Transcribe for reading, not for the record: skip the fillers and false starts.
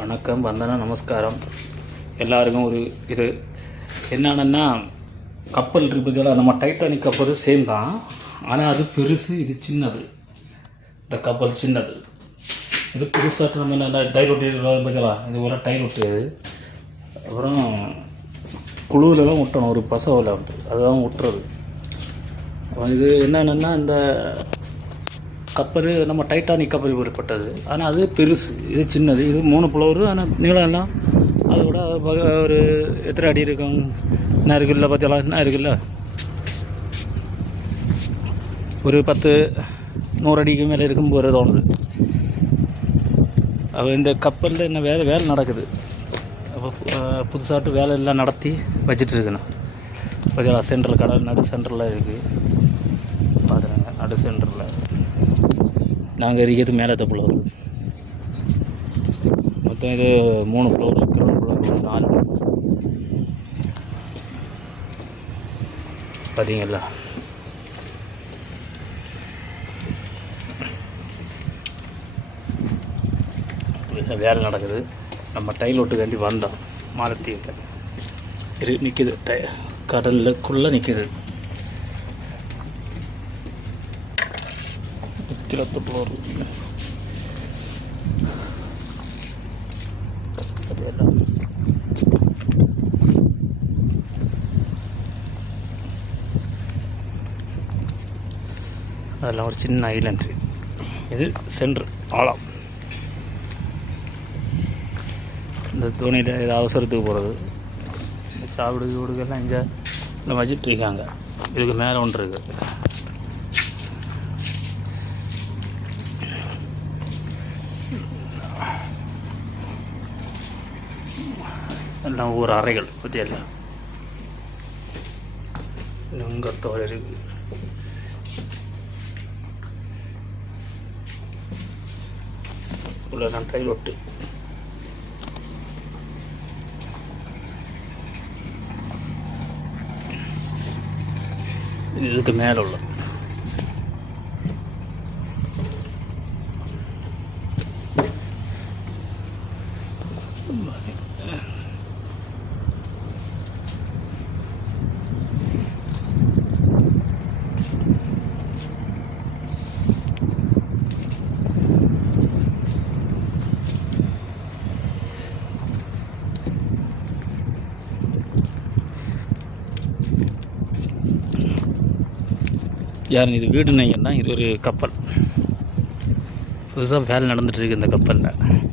வணக்கம், வந்தனா, நமஸ்காரம். எல்லாருக்கும் ஒரு இது என்னன்னா, கப்பல் இருக்குது, நம்ம டைட்டானிக் கப்பல் சேம் தான். ஆனால் அது பெருசு, இது சின்னது. இந்த கப்பல் சின்னது, இது புதுசாக நம்ம என்ன டைரோட்டி பார்த்தலாம். இது ஒரு டைரோட்டி. அது அப்புறம் குழுவிலலாம் விட்டணும், ஒரு பசவில் உண்டு, அதுதான் விட்டுறது. இது என்னென்னா, இந்த கப்பல் நம்ம டைட்டானிக் கப்பல் ஏற்பட்டது. ஆனால் அது பெருசு, இது சின்னது. இது 3 ஃப்ளோரு. ஆனால் நீளம் எல்லாம் அதோட ஒரு எத்தனை அடி இருக்கும், என்ன இருக்குல்ல, பார்த்தீங்களா, என்ன இருக்குல்ல, ஒரு 10-100 அடிக்கு மேலே இருக்கும் போகிற தோணுது. அப்போ இந்த கப்பலில் என்ன வேலை நடக்குது. அப்போ புதுசாட்டு வேலை எல்லாம் நடத்தி வச்சிட்டு இருக்கணும். பார்த்தீங்களா, சென்ட்ரல் கடல் நடு சென்டரில் இருக்குது. பார்க்குறாங்க, நடு சென்டரில் நாங்கள் இருக்கிறது மேலே ஃப்ளோர். மொத்தம் இது 3 ஃப்ளோர், கிரவுண்ட் ஃப்ளோர் 4. பார்த்தீங்களா, வேலை நடக்குது. நம்ம டைல் ஒட்டு வேண்டி வந்தோம். மாலத்தீவில் நிற்கிது, கடலுக்குள்ளே நிற்கிது. ஃப்ளோர் அதெல்லாம் அதெல்லாம் ஒரு சின்ன ஐலண்டு. இது சென்ட்ரு ஆழம். இந்த தோணியில் ஏதாவது அவசரத்துக்கு போகிறது, சாப்பிடு வீடுகள்லாம் இங்கே இந்த வச்சிட்டு இருக்காங்க. இதுக்கு மேலே ஒன்று இருக்குது. எல்லாம் ஒவ்வொரு அறைகள் பற்றி எல்லாம் நுங்கத்தோடு இருக்குது. உள்ள நான் டைல் ஒட்டு. இதுக்கு மேலே உள்ள யார் இது வீடு நைங்கன்னா, இது ஒரு கப்பல் புதுசாக வேலை நடந்துகிட்ருக்கு இந்த கப்பலில்.